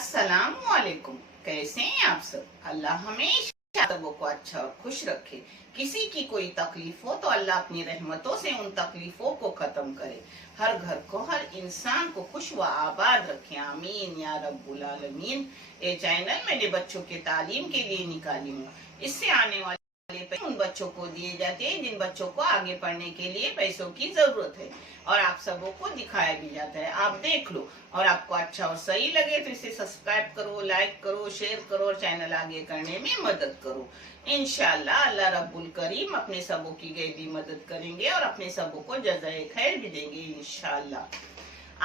अस्सलाम वालेकुम। कैसे हैं आप सब? अल्लाह हमेशा सबों को अच्छा और खुश रखे। किसी की कोई तकलीफ हो तो अल्लाह अपनी रहमतों से उन तकलीफों को खत्म करे। हर घर को, हर इंसान को खुश व आबाद रखे। आमीन या रब्बुल आलमीन। ये चैनल मेरे बच्चों के तालीम के लिए निकाली हूँ। इससे आने वाले पैसे उन बच्चों को दिए जाते हैं जिन बच्चों को आगे पढ़ने के लिए पैसों की जरूरत है, और आप सबों को दिखाया भी जाता है। आप देख लो, और आपको अच्छा और सही लगे तो इसे सब्सक्राइब करो, लाइक करो, शेयर करो और चैनल आगे करने में मदद करो। इंशाल्लाह अल्लाह रब्बुल करीम अपने सबों की गैबी मदद करेंगे और अपने सबों को जज़ाए खैर भी देंगे इंशाल्लाह।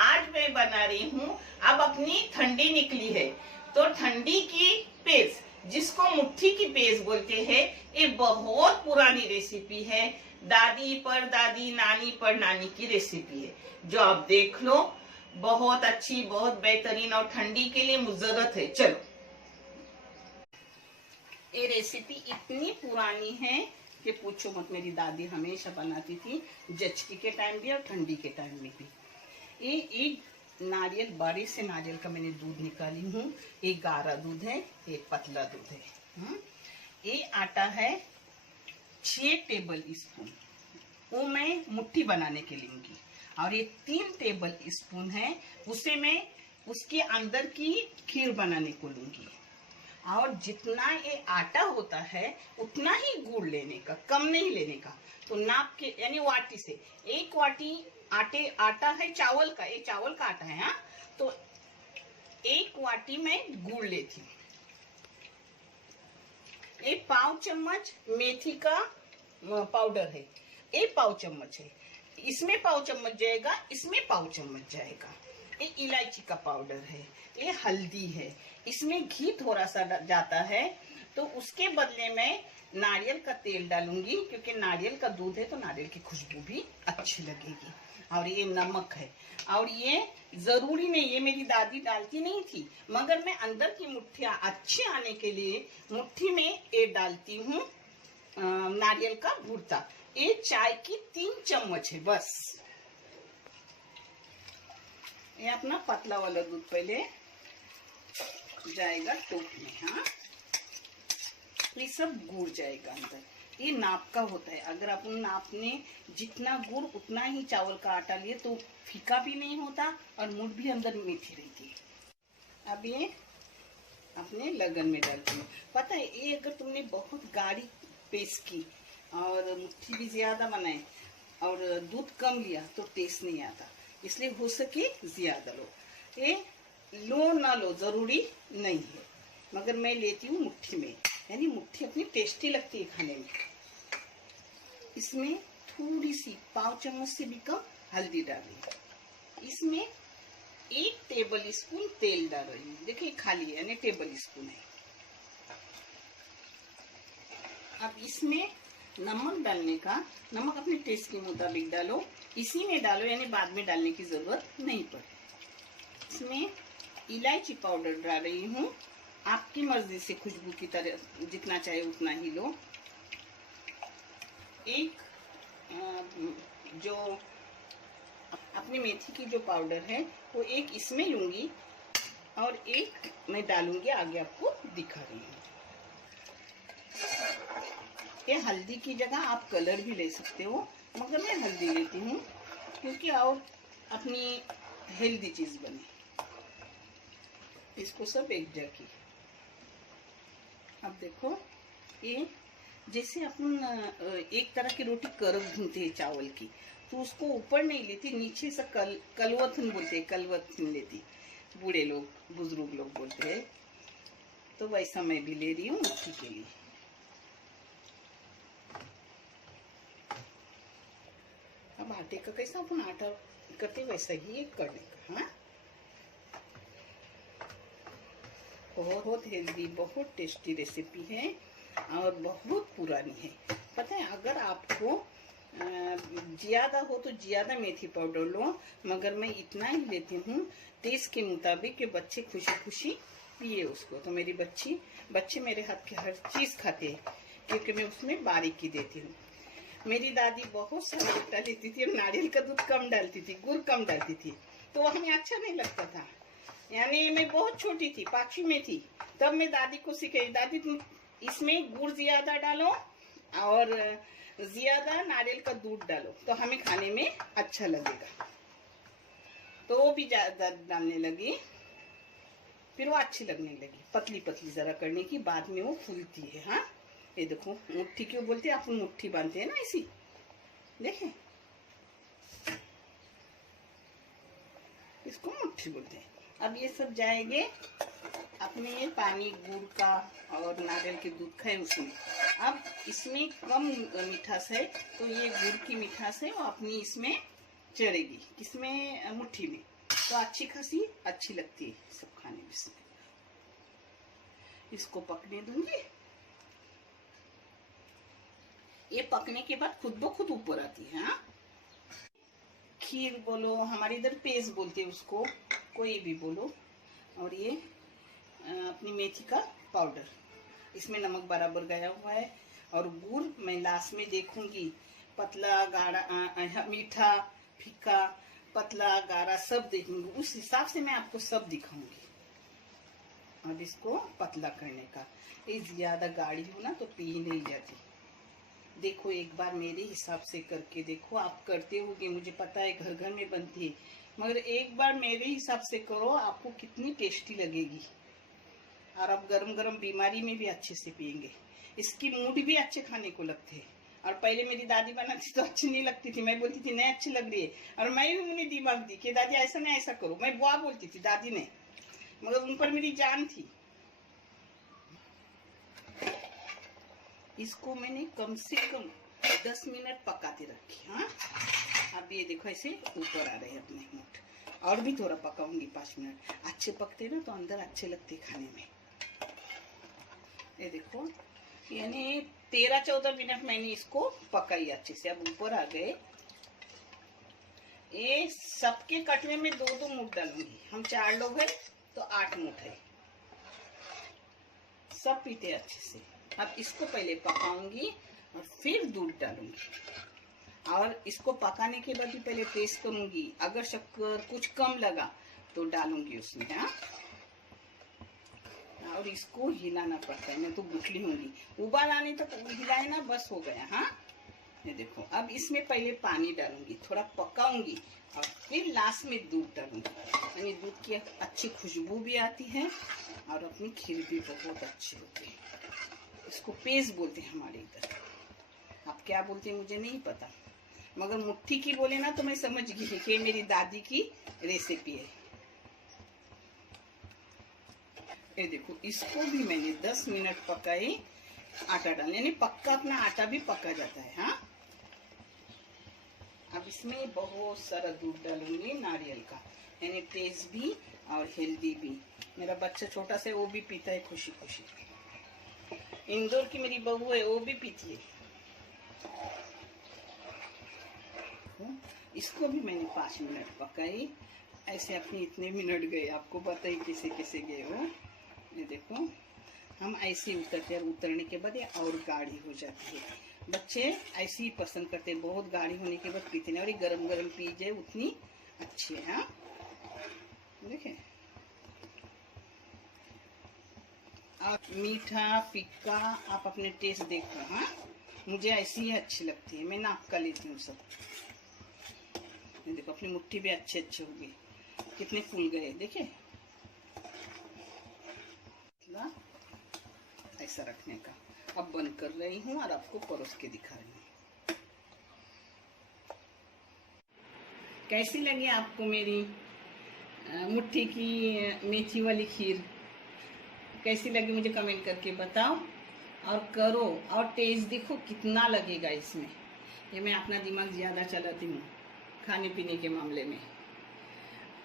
आज मैं बना रही हूँ, अब अपनी ठंडी निकली है तो ठंडी की पेज, जिसको मुट्ठी की पेज बोलते हैं, ये बहुत पुरानी रेसिपी है। दादी पर दादी, नानी पर नानी की रेसिपी है, जो आप देख लो। बहुत अच्छी, बहुत बेहतरीन और ठंडी के लिए मुजरत है। चलो, ये रेसिपी इतनी पुरानी है कि पूछो मत। मेरी दादी हमेशा बनाती थी, जचकी के टाइम भी और ठंडी के टाइम में भी। ये एक नारियल, बड़े से नारियल का मैंने दूध निकाली हूँ। एक गाढ़ा दूध है, एक पतला दूध है। ये आटा है 6 टेबल स्पून, वो मैं मुट्ठी बनाने के लिए लूंगी। और ये 3 टेबल स्पून है, उसे मैं उसके अंदर की खीर बनाने को लूंगी। और जितना ये आटा होता है उतना ही गुड़ लेने का, कम नहीं लेने का। तो नाप के, यानी वाटी से 1 वाटी आटा है चावल का, ये चावल का आटा है। हाँ, तो 1 वाटी में गुड़ लेती हूँ। ये 1 चम्मच मेथी का पाउडर है, 1 चम्मच है। इसमें 1 चम्मच जाएगा, इसमें 1 चम्मच जाएगा। ये इलायची का पाउडर है, ये हल्दी है। इसमें घी थोड़ा सा जाता है, तो उसके बदले में नारियल का तेल डालूंगी, क्योंकि नारियल का दूध है तो नारियल की खुशबू भी अच्छी लगेगी। और ये नमक है, और ये जरूरी नहीं, ये मेरी दादी डालती नहीं थी, मगर मैं अंदर की मुट्ठियाँ अच्छी आने के लिए मुट्ठी में ये डालती हूँ नारियल का भुट्टा। ये चाय की 3 चम्मच है बस। ये अपना पतला वाला दूध पहले जाएगा टोप में। हाँ, ये सब गुड़ जाएगा अंदर। ये नाप का होता है, अगर अपन नापने जितना गुड़ उतना ही चावल का आटा लिए तो फीका भी नहीं होता और मुठ भी अंदर मीठी रहती है। अब ये अपने लगन में डालती हूँ। पता है, ये अगर तुमने बहुत गाढ़ी पेस्ट की और मुट्ठी भी ज्यादा बनाए और दूध कम लिया तो टेस्ट नहीं आता, इसलिए हो सके ज्यादा लो। ये लो ना लो जरूरी नहीं है, मगर मैं लेती हूँ मुट्ठी में, यानी मुट्ठी अपनी टेस्टी लगती है खाने में। इसमें थोड़ी सी 1 चम्मच से भी कम हल्दी डाली। इसमें 1 टेबल स्पून तेल डाल रही हूँ। देखिए खाली है, यानी टेबल स्पून है। अब इसमें नमक डालने का, नमक अपने टेस्ट के मुताबिक डालो, इसी में डालो, यानी बाद में डालने की जरूरत नहीं पड़ती। इसमें इलायची पाउडर डाल रही हूँ, आपकी मर्जी से खुशबू की तरह जितना चाहे उतना ही लो। एक जो अपनी मेथी की जो पाउडर है वो 1 इसमें लूंगी, और 1 मैं डालूंगी, आगे आपको दिखा रही हूँ। ये हल्दी की जगह आप कलर भी ले सकते हो, मगर मैं हल्दी लेती हूँ क्योंकि और अपनी हेल्दी चीज बने। इसको सब एक जगह। अब देखो, ये जैसे अपन एक तरह की रोटी करब भूनते हैं चावल की, तो उसको ऊपर नहीं लेती, नीचे से कलवथन बोलते हैं, कलवथन लेती बूढ़े लोग, बुजुर्ग लोग बोलते हैं। तो वैसा मैं भी ले रही हूँ मुट्ठी के लिए। अब आटे का कैसा अपन आटा करते वैसा ही एक करने का। हाँ, बहुत हेल्दी, बहुत टेस्टी रेसिपी है और बहुत पुरानी है। पता है, अगर आपको ज्यादा हो तो ज्यादा मेथी पाउडर लो, मगर मैं इतना ही लेती हूँ टेस्ट के मुताबिक कि बच्चे खुशी खुशी पिए उसको। तो मेरी बच्चे मेरे हाथ की हर चीज खाते हैं, क्योंकि मैं उसमें बारीकी देती हूँ। मेरी दादी बहुत सारा आटा लेती थी और नारियल का दूध कम डालती थी, गुड़ कम डालती थी, तो वो हमें अच्छा नहीं लगता था। यानी मैं बहुत छोटी थी, 5वीं में थी, तब मैं दादी को सिखाई, दादी तुम इसमें गुड़ ज्यादा डालो और ज्यादा नारियल का दूध डालो तो हमें खाने में अच्छा लगेगा। तो वो भी ज्यादा डालने लगी, फिर वो अच्छी लगने लगी, पतली पतली जरा करने की, बाद में वो फूलती है। हाँ ये देखो, मुट्ठी क्यों बोलते हैं, अपन मुट्ठी बांधते हैं ना ऐसी, देखें इसको मुट्ठी बोलते हैं। अब ये सब जाएंगे अपने पानी गुड़ का और नारियल के दूध का है उसमें। अब इसमें कम मिठास है तो ये गुड़ की मिठास है वो अपनी इसमें चढ़ेगी, किसमें, मुट्ठी में, तो अच्छी खासी अच्छी लगती है सब खाने में। इसमें इसको पकने दूंगी, ये पकने के बाद खुद ब खुद ऊपर आती है। हाँ खीर बोलो, हमारे इधर पेज बोलते हैं उसको, कोई भी बोलो। और ये अपनी मेथी का पाउडर, इसमें नमक बराबर गया हुआ है, और गुड़ मैं लास्ट में देखूंगी, पतला गाढ़ा, मीठा फीका, पतला गाढ़ा सब देखूंगी, उस हिसाब से मैं आपको सब दिखाऊंगी। अब इसको पतला करने का, ये ज्यादा गाढ़ी हो ना तो पी नहीं जाती। देखो एक बार मेरे हिसाब से करके देखो, आप करते होगे मुझे पता है, घर घर में बनती है, मगर एक बार मेरे हिसाब से करो, आपको कितनी टेस्टी लगेगी। और अब गरम गरम बीमारी में भी अच्छे से पियेंगे, इसकी मूड भी अच्छे खाने को लगते हैं। और पहले मेरी दादी बनाती तो अच्छी नहीं लगती थी, मैं बोलती थी नहीं अच्छी लग रही है, और मैं भी उन्हें दिमाग दी कि दादी ऐसा नहीं ऐसा करो, मैं बुआ बोलती थी दादी ने, मगर उन पर मेरी जान थी। इसको मैंने कम से कम 10 मिनट पकाते रखी। हाँ अब ये देखो ऐसे ऊपर आ रहे हैं अपने मुठ, और भी थोड़ा पकाऊंगी 5 मिनट, अच्छे पकते ना तो अंदर अच्छे लगते खाने में। ये देखो यानी 13-14 मिनट मैंने इसको पकाई अच्छे से, अब ऊपर आ गए। ये सबके कटवे में 2-2 मुठ डालूंगी, हम 4 लोग हैं तो 8 मुठ है, सब पीते अच्छे से। अब इसको पहले पकाऊंगी और फिर दूध डालूंगी, और इसको पकाने के बाद भी पहले टेस्ट करूंगी, अगर शक्कर कुछ कम लगा तो डालूंगी उसमें। हाँ और इसको हिलाना पड़ता है, मैं तो गुठली होंगी, उबाल आने तक हिलाए ना बस हो गया। हाँ ये देखो, अब इसमें पहले पानी डालूंगी, थोड़ा पकाऊंगी, और फिर लास्ट में दूध डालूंगी, यानी दूध की अच्छी खुशबू भी आती है और अपनी खीर भी बहुत अच्छी होती है। इसको पेज बोलते हैं हमारे इधर, आप क्या बोलते हैं मुझे नहीं पता, मगर मुट्ठी की बोले ना तो मैं समझ गई कि मेरी दादी की रेसिपी है। ये देखो इसको भी मैंने 10 मिनट पकाई, आटा डालने, यानी पक्का अपना आटा भी पका जाता है। हाँ अब इसमें बहुत सारा दूध डालूंगी नारियल का, यानी टेस्ट भी और हेल्दी भी। मेरा बच्चा छोटा सा वो भी पीता है खुशी खुशी, इंदौर की मेरी बहू है वो भी पीती है। इसको भी मैंने 5 मिनट पकाई, ऐसे अपने इतने मिनट गए, आपको पता ही कैसे कैसे गए हो। ये देखो हम ऐसे उतरते हैं, उतरने के बाद ये और गाढ़ी हो जाती है, बच्चे ऐसे ही पसंद करते हैं, बहुत गाढ़ी होने के बाद पीते नहीं, और ये गरम गरम पी जाए उतनी अच्छी है। हाँ देखे, आप मीठा फिक्का आप अपने टेस्ट देखो। हाँ मुझे ऐसी ही अच्छी लगती है, मैं नाक का लेती हूँ सब। देखो अपनी मुट्ठी भी अच्छे अच्छे हो गए, कितने फूल गए देखे, ऐसा रखने का। अब बंद कर रही हूँ और आपको परोस के दिखा रही हूँ। कैसी लगी आपको मेरी मुट्ठी की मेथी वाली खीर, कैसी लगी मुझे कमेंट करके बताओ, और करो, और टेस्ट देखो कितना लगेगा इसमें। ये मैं अपना दिमाग ज़्यादा चलाती हूँ खाने पीने के मामले में।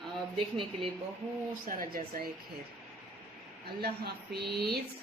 और देखने के लिए बहुत सारा जज़ाए खैर। अल्लाह हाफिज़।